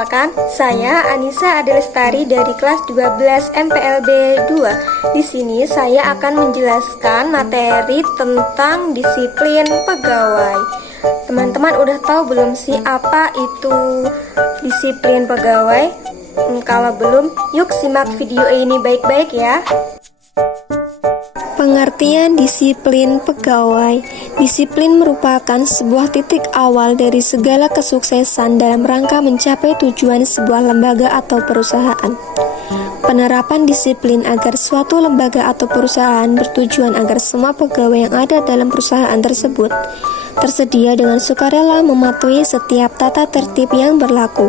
Perkenalkan, saya Anissa Adelestari dari kelas 12 MPLB 2. Di sini saya akan menjelaskan materi tentang disiplin pegawai. Teman-teman udah tahu belum sih apa itu disiplin pegawai? Kalau belum, yuk simak video ini baik-baik ya. Pengertian disiplin pegawai. Disiplin merupakan sebuah titik awal dari segala kesuksesan dalam rangka mencapai tujuan sebuah lembaga atau perusahaan. Penerapan disiplin agar suatu lembaga atau perusahaan bertujuan agar semua pegawai yang ada dalam perusahaan tersebut tersedia dengan sukarela mematuhi setiap tata tertib yang berlaku.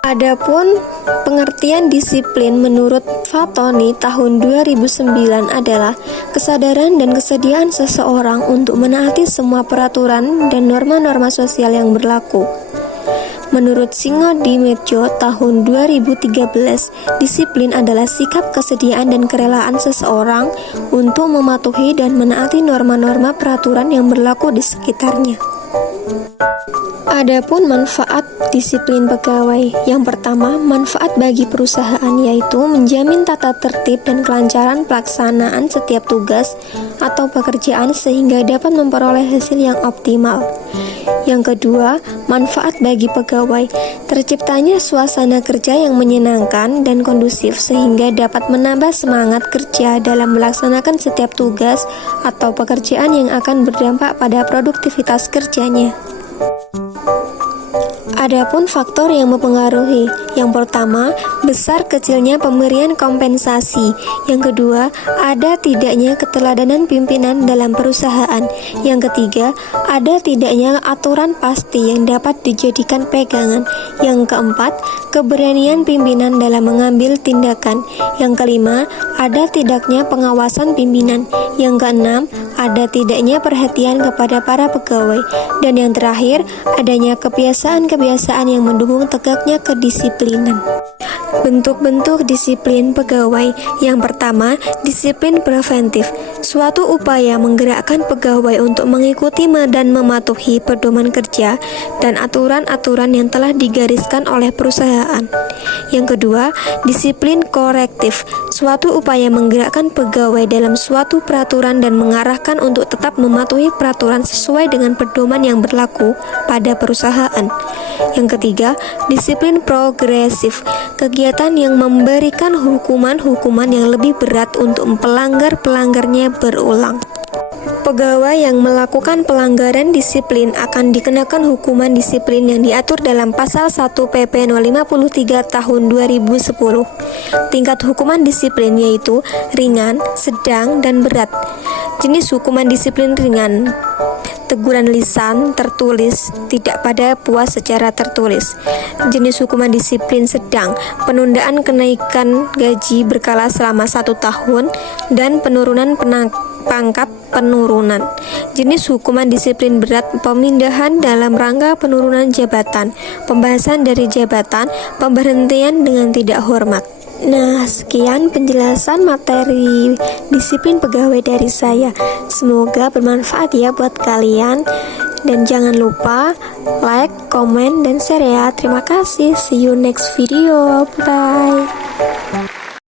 Adapun pengertian disiplin menurut Fatoni tahun 2009 adalah kesadaran dan kesediaan seseorang untuk menaati semua peraturan dan norma-norma sosial yang berlaku. Menurut Singodimedjo tahun 2013, disiplin adalah sikap kesediaan dan kerelaan seseorang untuk mematuhi dan menaati norma-norma peraturan yang berlaku di sekitarnya. Adapun manfaat disiplin pegawai. Yang pertama, manfaat bagi perusahaan yaitu menjamin tata tertib dan kelancaran pelaksanaan setiap tugas atau pekerjaan sehingga dapat memperoleh hasil yang optimal. Yang kedua, manfaat bagi pegawai. Terciptanya suasana kerja yang menyenangkan dan kondusif sehingga dapat menambah semangat kerja dalam melaksanakan setiap tugas atau pekerjaan yang akan berdampak pada produktivitas kerjanya. Adapun faktor yang mempengaruhi. Yang pertama, besar kecilnya pemberian kompensasi. Yang kedua, ada tidaknya keteladanan pimpinan dalam perusahaan. Yang ketiga, ada tidaknya aturan pasti yang dapat dijadikan pegangan. Yang keempat, keberanian pimpinan dalam mengambil tindakan. Yang kelima, ada tidaknya pengawasan pimpinan. Yang keenam, ada tidaknya perhatian kepada para pegawai. Dan yang terakhir, adanya kebiasaan-kebiasaan yang mendukung tegaknya kedisiplinan. Bentuk-bentuk disiplin pegawai. Yang pertama, disiplin preventif. Suatu upaya menggerakkan pegawai untuk mengikuti dan mematuhi pedoman kerja dan aturan-aturan yang telah digariskan oleh perusahaan. Yang kedua, disiplin korektif. Suatu upaya menggerakkan pegawai dalam suatu peraturan dan mengarahkan untuk tetap mematuhi peraturan sesuai dengan pedoman yang berlaku pada perusahaan. Yang ketiga, disiplin progresif. Kegiatan yang memberikan hukuman-hukuman yang lebih berat untuk pelanggar-pelanggarnya berulang. Pegawai yang melakukan pelanggaran disiplin akan dikenakan hukuman disiplin yang diatur dalam pasal 1 PP 053 tahun 2010. Tingkat hukuman disiplin yaitu ringan, sedang, dan berat. Jenis hukuman disiplin ringan: teguran lisan tertulis, tidak pada puas secara tertulis. Jenis hukuman disiplin sedang: penundaan kenaikan gaji berkala selama 1 tahun dan penurunan pangkat penurunan. Jenis hukuman disiplin berat: pemindahan dalam rangka penurunan jabatan, pembahasan dari jabatan, pemberhentian dengan tidak hormat. Nah, sekian penjelasan materi disiplin pegawai dari saya. Semoga bermanfaat ya buat kalian. Dan jangan lupa like, comment, dan share ya. Terima kasih. See you next video. Bye.